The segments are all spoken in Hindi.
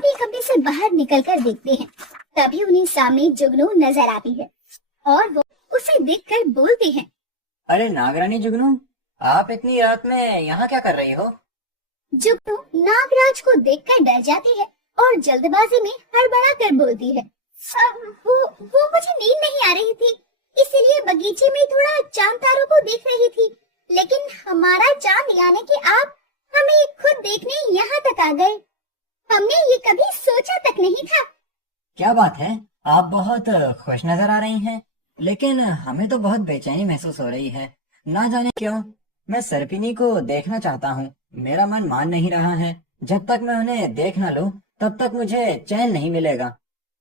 अपने कमरे से बाहर निकलकर देखते हैं। तभी उन्हें सामने जुगनू नजर आती है और वो उसे देखकर बोलते हैं। अरे नागरानी जुगनू, आप इतनी रात में यहाँ क्या कर रही हो? जुगनू नागराज को देखकर डर जाती है और जल्दबाजी में हड़बड़ा कर बोलती है। वो मुझे नींद नहीं आ रही थी, इसीलिए बगीचे में थोड़ा चांद तारों को देख रही थी, लेकिन हमारा चांद यानी कि आप हमें खुद देखने यहाँ तक आ गए। हमने ये कभी सोचा तक नहीं था। क्या बात है, आप बहुत खुश नजर आ रही हैं, लेकिन हमें तो बहुत बेचैनी महसूस हो रही है। ना जाने क्यों, मैं सर्पिनी को देखना चाहता हूँ। मेरा मन मान नहीं रहा है। जब तक मैं उन्हें देख न लूं, तब तक मुझे चैन नहीं मिलेगा।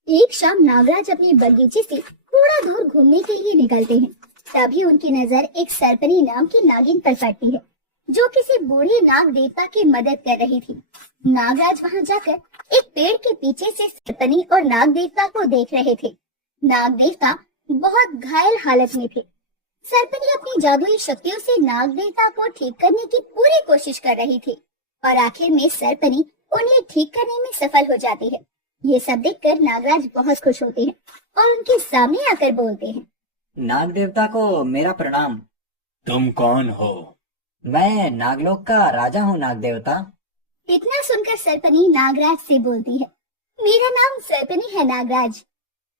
एक शाम नागराज अपने बगीचे से थोड़ा दूर घूमने के लिए निकलते हैं। तभी उनकी नजर एक सर्पनी नाम की नागिन पर पड़ती है, जो किसी बूढ़े नाग देवता की मदद कर रही थी। नागराज वहां जाकर एक पेड़ के पीछे से सर्पनी और नाग देवता को देख रहे थे। नाग देवता बहुत घायल हालत में थे। सर्पनी अपनी जादुई शक्तियों से नाग देवता को ठीक करने की पूरी कोशिश कर रही थी और आखिर में सर्पनी उन्हें ठीक करने में सफल हो जाती है। ये सब देखकर नागराज बहुत खुश होते हैं और उनके सामने आकर बोलते हैं। नाग देवता को मेरा प्रणाम। तुम कौन हो? मैं नागलोक का राजा हूँ नाग देवता। इतना सुनकर सर्पनी नागराज से बोलती है। मेरा नाम सर्पनी है नागराज,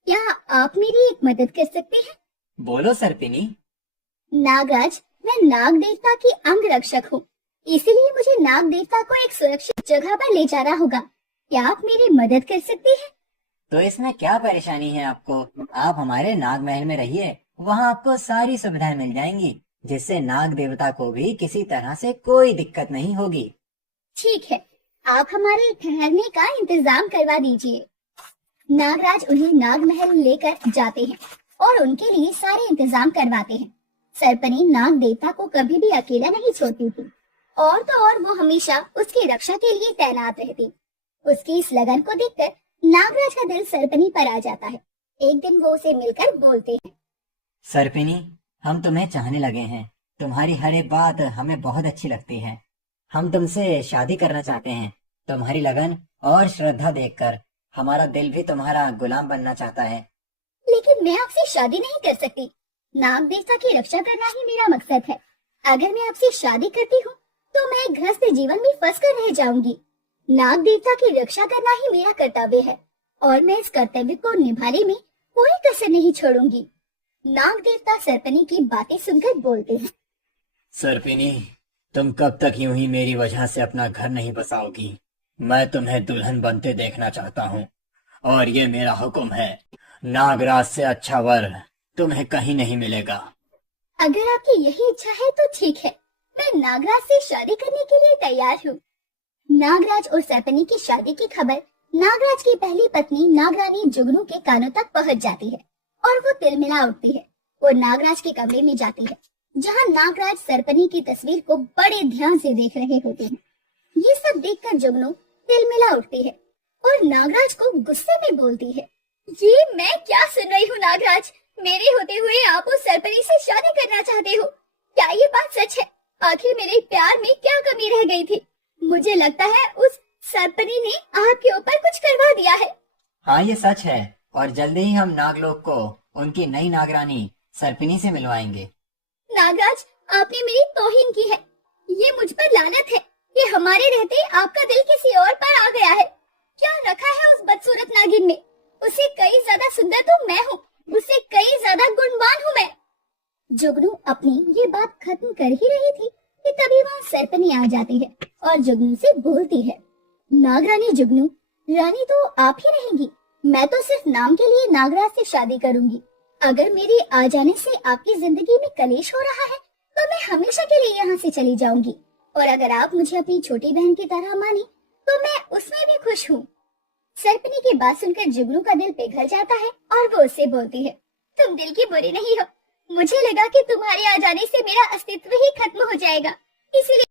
क्या आप मेरी एक मदद कर सकते हैं? बोलो सर्पिनी। नागराज, मैं नाग देवता की अंग रक्षक हूँ, इसीलिए मुझे नाग देवता को एक सुरक्षित जगह पर ले जाना होगा। क्या आप मेरी मदद कर सकते हैं? तो इसमें क्या परेशानी है आपको? आप हमारे नाग महल में रहिए, वहाँ आपको सारी सुविधाएं मिल जाएंगी, जिससे नाग देवता को भी किसी तरह से कोई दिक्कत नहीं होगी। ठीक है, आप हमारे ठहरने का इंतजाम करवा दीजिए। नागराज उन्हें नाग महल लेकर जाते हैं और उनके लिए सारे इंतजाम करवाते हैं। सर्पनी नाग देवता को कभी भी अकेला नहीं छोड़ती थी और तो और वो हमेशा उसकी रक्षा के लिए तैनात रहती। उसकी इस लगन को देखकर नागराज का दिल सर्पनी पर आ जाता है। एक दिन वो उसे मिलकर बोलते हैं। सर्पिनी, हम तुम्हें चाहने लगे हैं। तुम्हारी हर एक बात हमें बहुत अच्छी लगती है। हम तुमसे शादी करना चाहते हैं। तुम्हारी लगन और श्रद्धा देखकर हमारा दिल भी तुम्हारा गुलाम बनना चाहता है। लेकिन मैं आपसे शादी नहीं कर सकती। नाग देवता की रक्षा करना ही मेरा मकसद है। अगर मैं आपसे शादी करती हूँ तो मैं गृहस्थ जीवन में फंस कर रह जाऊंगी। नाग देवता की रक्षा करना ही मेरा कर्तव्य है और मैं इस कर्तव्य को निभाने में कोई कसर नहीं छोड़ूंगी। नाग देवता सर्पनी की बातें सुनकर बोलते हैं। सर्पिनी, तुम कब तक यूं ही मेरी वजह से अपना घर नहीं बसाओगी? मैं तुम्हें दुल्हन बनते देखना चाहता हूँ और ये मेरा हुक्म है। नागराज से अच्छा वर तुम्हें कहीं नहीं मिलेगा। अगर आपकी यही इच्छा है तो ठीक है, मैं नागराज से शादी करने के लिए तैयार हूँ। नागराज और सर्पनी की शादी की खबर नागराज की पहली पत्नी नागरानी जुगनू के कानों तक पहुँच जाती है और वो तिलमिला उठती है। वो नागराज के कमरे में जाती है, जहाँ नागराज सर्पनी की तस्वीर को बड़े ध्यान से देख रहे होते हैं। ये सब देखकर जुगनू तिलमिला उठती है और नागराज को गुस्से में बोलती है। ये मैं क्या सुन रही हूँ नागराज? मेरे होते हुए आप उस सर्पनी से शादी करना चाहते हो? क्या ये बात सच है? आखिर मेरे प्यार में क्या कमी रह गई थी? मुझे लगता है उस सर्पनी ने आपके ऊपर कुछ करवा दिया है। हाँ, ये सच है और जल्दी ही हम नागलोक को उनकी नई नागरानी सर्पिनी से मिलवाएंगे। नागराज, आपने मेरी तौहीन की है। ये मुझ पर लानत है कि हमारे रहते आपका दिल किसी और पर आ गया है। क्या रखा है उस बदसूरत नागिन में? उससे कई ज्यादा सुंदर तो मैं हूँ, उससे कई ज्यादा गुणवान हूँ मैं। जुगनू अपनी ये बात खत्म कर ही रही थी कि तभी वहाँ सर्पनी आ जाती है और जुगनू से बोलती है। नागरानी जुगनू, रानी तो आप ही रहेंगी। मैं तो सिर्फ नाम के लिए नागराज से शादी करूंगी। अगर मेरे आ जाने से आपकी जिंदगी में कलेश हो रहा है तो मैं हमेशा के लिए यहाँ से चली जाऊंगी, और अगर आप मुझे अपनी छोटी बहन की तरह मानी तो मैं उसमें भी खुश हूँ। सर्पनी की बात सुनकर जुगनू का दिल पिघल जाता है और वो उससे बोलती है। तुम दिल की बुरी नहीं हो। मुझे लगा कि तुम्हारे आ जाने से मेरा अस्तित्व ही खत्म हो जाएगा, इसीलिए